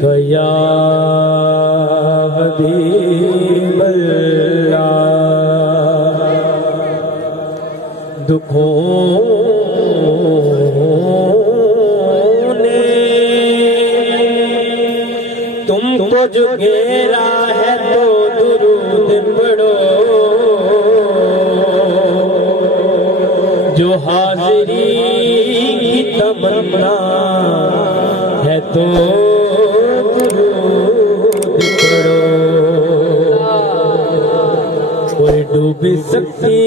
कया दुखों ने तुमको जो घेरा है तो दुरूद पढ़ो, जो हाजिरी की तमन्ना है तो दुरूद पढ़ो। कोई डूब सकती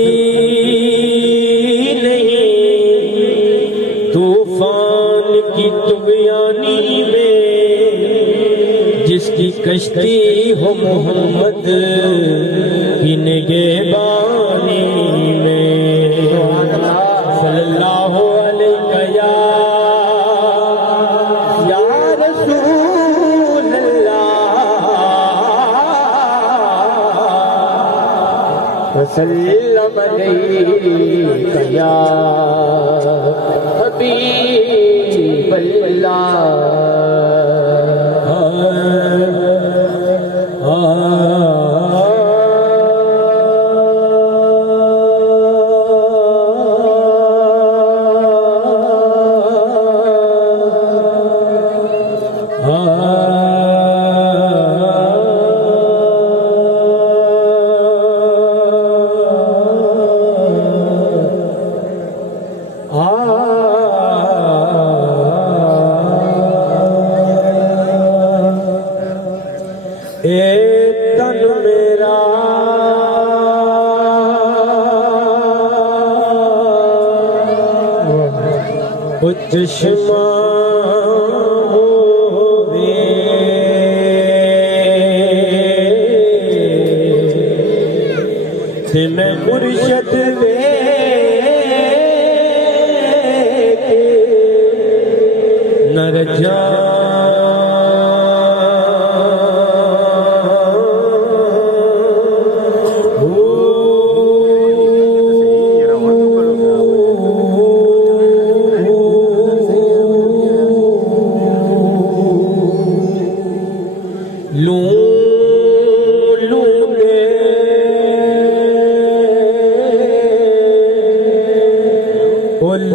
तूफान की तुगयानी में, जिसकी कश्ती हो मोहम्मद की निगहबानी में। सल्लल्लाहु अलैहि या रसूल अल्लाह, वसल्लम अलैहि या हबीब अल्लाह। तन मेरा चश्मा होवे, ते मैं मुर्शद वे न रजा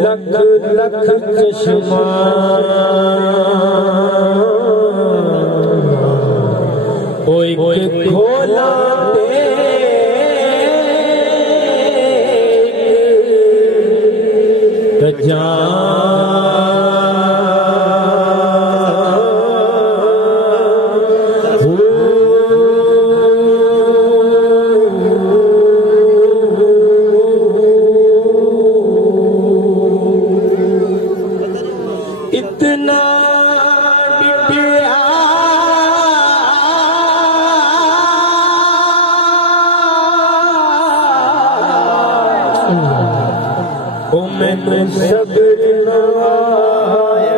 लख लख चश्मा कोई खोला दे इतना बिटिया ओ मैनू सब्र नवाया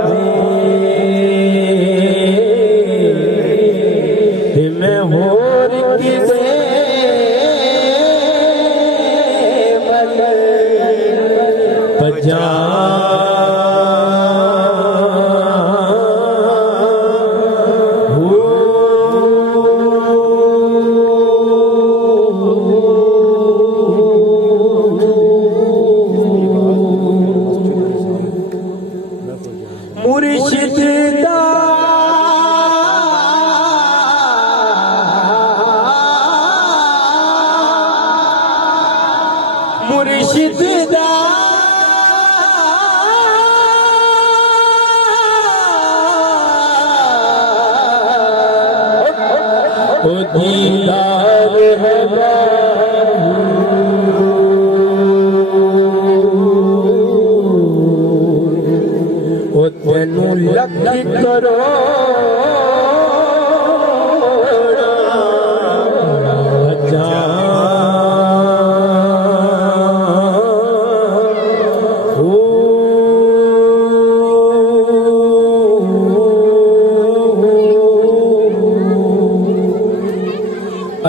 ते मैं होर किसे भजा मुर्शिद दा मुर्शिद दा ओ दीदार है तेनू लख करो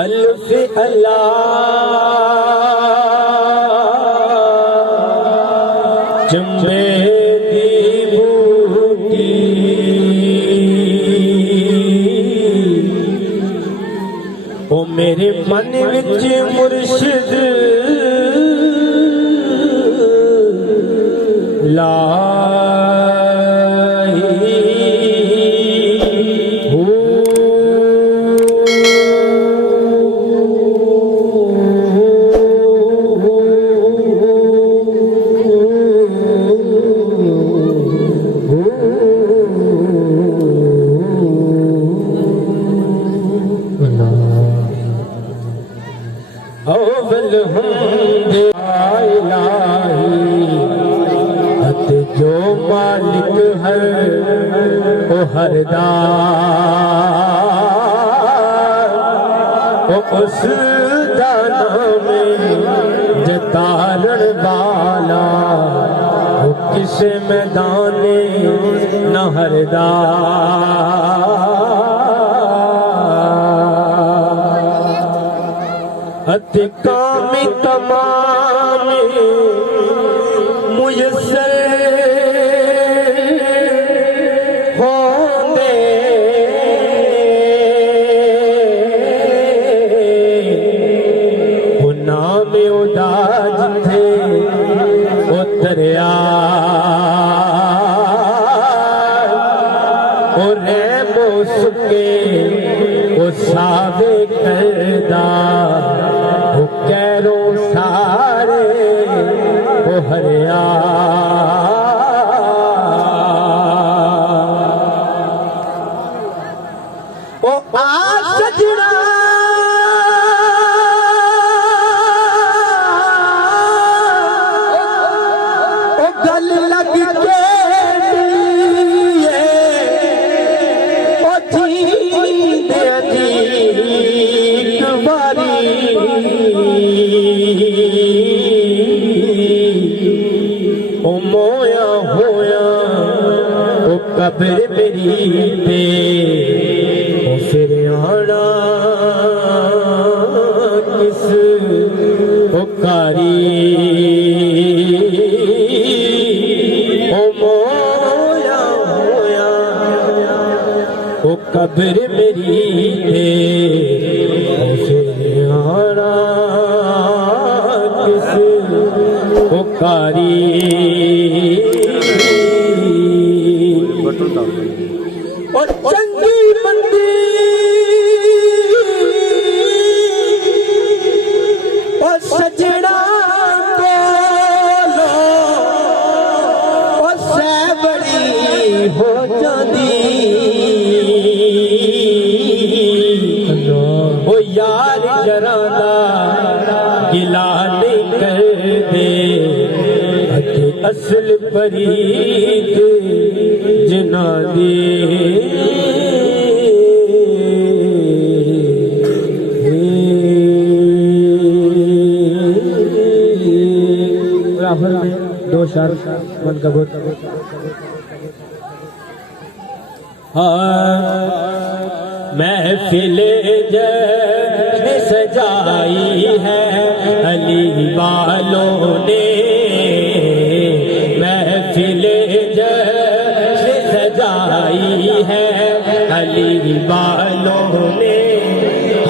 अल्फ अल्लाह चंबे दी बूटी ओ मेरे मन विच मुर्शिद जो मालिक है वो हरदार वो उस दाना में जतारण वाला वो किस मैदाने न हरदार अति कामी तमाम मुयस्सर सावे करदा वो कैरो सारे वो हरिया ओ आ सजना ओ गल लग के कब्र मेरी पे ओ फिर आना किस ओ कारी ओ मोया होया ओ कब्र मेरी पे ओ फिर आना किस ओ कारी और चंगी मंदी और सजना को लो और सैबड़ी हो जाती ओ यार जराना गिला नहीं कर दे असल परीत जना दे राफल में दो शार मन कबूत महफिल जश्न सजाई है अली वालों ने महफिल जश्न सजाई है अली वालों ने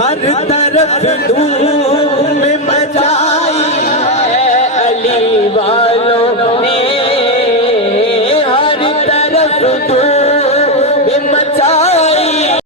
हर तरफ धूम मचाई है अली वालों ने हर तरफ